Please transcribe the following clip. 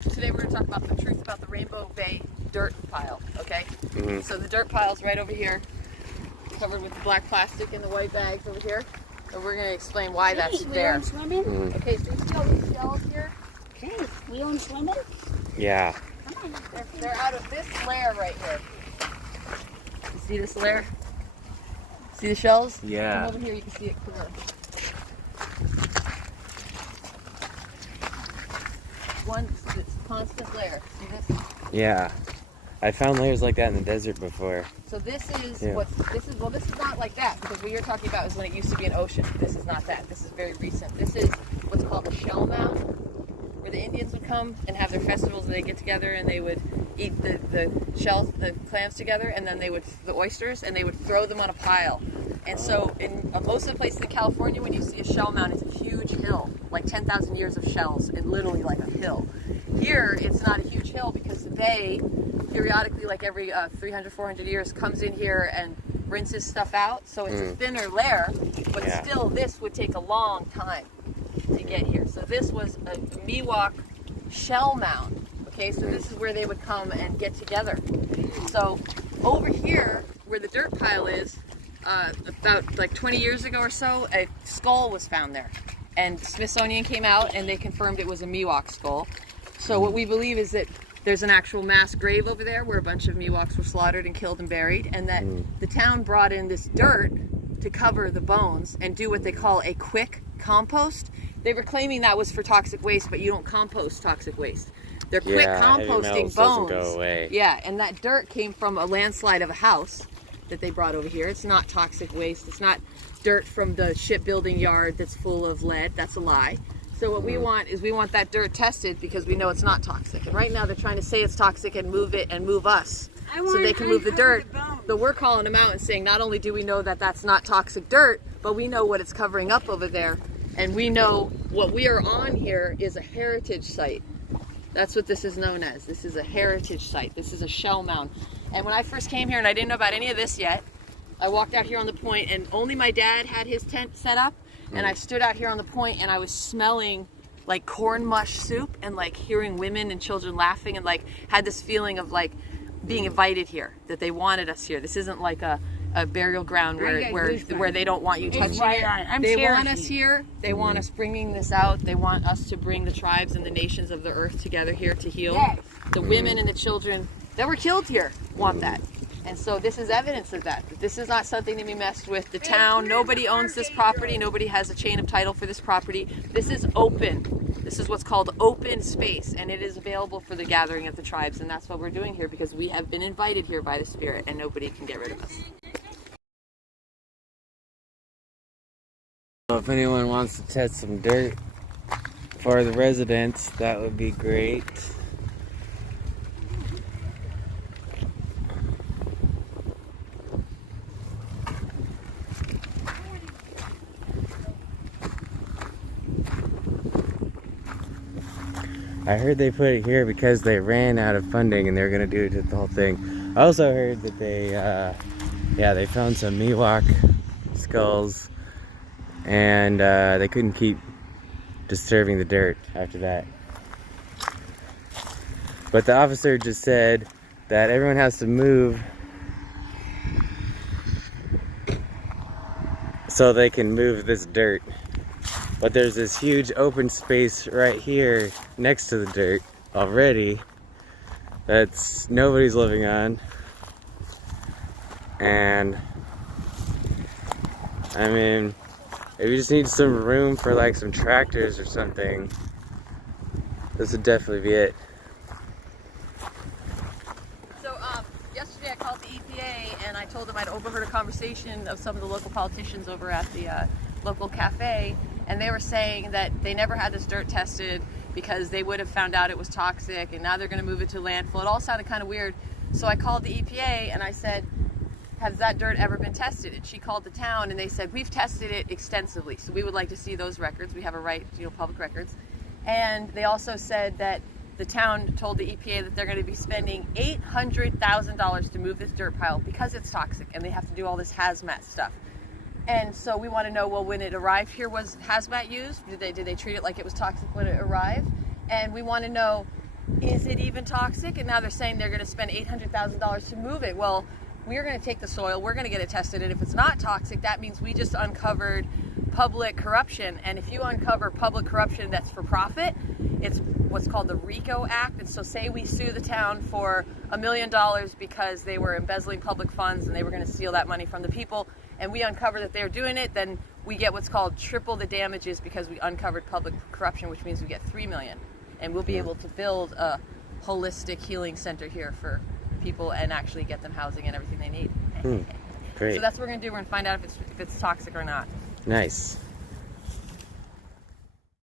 Today we're going to talk about the truth about the Rainbow Bay dirt pile, okay? So the dirt pile's right over here, covered with the black plastic and the white bags over here. And we're going to explain why that's there. Okay, so you see all these shells here? Okay, we own swimming? Yeah. Come on. They're out of this layer right here. You see this layer? See the shells? Yeah. Come over here, you can see it clear. One it's a constant layer. See this? Yeah. I found layers like that in the desert before. So this is Yeah. this is not like that, because what you're talking about is when it used to be an ocean. This is not that. This is very recent. This is what's called a shell mound, where the Indians would come and have their festivals and they get together and they would eat the shells, the clams together, and then the oysters, and they would throw them on a pile. And so in most of the places in California, when you see a shell mound, it's a huge hill, like 10,000 years of shells, and literally like a hill. Here, it's not a huge hill because the bay, periodically, like every 300, 400 years, comes in here and rinses stuff out. So it's a thinner layer, but still this would take a long time to get here. So this was a Miwok shell mound. Okay, so this is where they would come and get together. So over here, where the dirt pile is, about like 20 years ago or so, a skull was found there. And Smithsonian came out and they confirmed it was a Miwok skull. So what we believe is that there's an actual mass grave over there where a bunch of Miwoks were slaughtered and killed and buried, and that the town brought in this dirt to cover the bones and do what they call a quick compost. They were claiming that was for toxic waste, but you don't compost toxic waste. They're quick composting bones. Go away. Yeah, and that dirt came from a landslide of a house that they brought over here. It's not toxic waste. It's not dirt from the shipbuilding yard that's full of lead. That's a lie. So what we want is we want that dirt tested because we know it's not toxic. And right now they're trying to say it's toxic and move it and move us so they can move the dirt. So we're calling them out and saying not only do we know that that's not toxic dirt, but we know what it's covering up over there. And we know what we are on here is a heritage site. That's what this is known as. This is a heritage site. This is a shell mound. And when I first came here and I didn't know about any of this yet, I walked out here on the point and only my dad had his tent set up. And I stood out here on the point and I was smelling like corn mush soup and like hearing women and children laughing and like had this feeling of like being invited here, that they wanted us here. This isn't like a burial ground where they don't want you touching it. They want us here. They want us bringing this out. They want us to bring the tribes and the nations of the earth together here to heal. Yes. The women and the children that were killed here want that. And so this is evidence of that. This is not something to be messed with. The town, nobody owns this property. Nobody has a chain of title for this property. This is open. This is what's called open space, and it is available for the gathering of the tribes. And that's what we're doing here because we have been invited here by the Spirit, and nobody can get rid of us. Well, if anyone wants to test some dirt for the residents, that would be great. I heard they put it here because they ran out of funding and they're gonna do it to the whole thing. I also heard that they found some Miwok skulls and they couldn't keep disturbing the dirt after that. But the officer just said that everyone has to move so they can move this dirt. But there's this huge open space right here next to the dirt already that's nobody's living on. And I mean, if you just need some room for like some tractors or something, this would definitely be it. So yesterday I called the EPA and I told them I'd overheard a conversation of some of the local politicians over at the local cafe, and they were saying that they never had this dirt tested because they would have found out it was toxic, and now they're going to move it to landfill. It all sounded kind of weird. So I called the EPA and I said, has that dirt ever been tested? And she called the town and they said, we've tested it extensively, so we would like to see those records. We have a right to public records. And they also said that the town told the EPA that they're going to be spending $800,000 to move this dirt pile because it's toxic and they have to do all this hazmat stuff. And so we want to know, well, when it arrived here, was hazmat used? Did they treat it like it was toxic when it arrived? And we want to know, is it even toxic? And now they're saying they're going to spend $800,000 to move it. Well, we're going to take the soil, we're going to get it tested, and if it's not toxic, that means we just uncovered public corruption. And if you uncover public corruption that's for profit, it's what's called the RICO Act. And so say we sue the town for $1 million because they were embezzling public funds and they were going to steal that money from the people, and we uncover that they're doing it, then we get what's called triple the damages because we uncovered public corruption, which means we get $3 million. And we'll be able to build a holistic healing center here for people and actually get them housing and everything they need. Great. So that's what we're going to do. We're going to find out if it's toxic or not. Nice.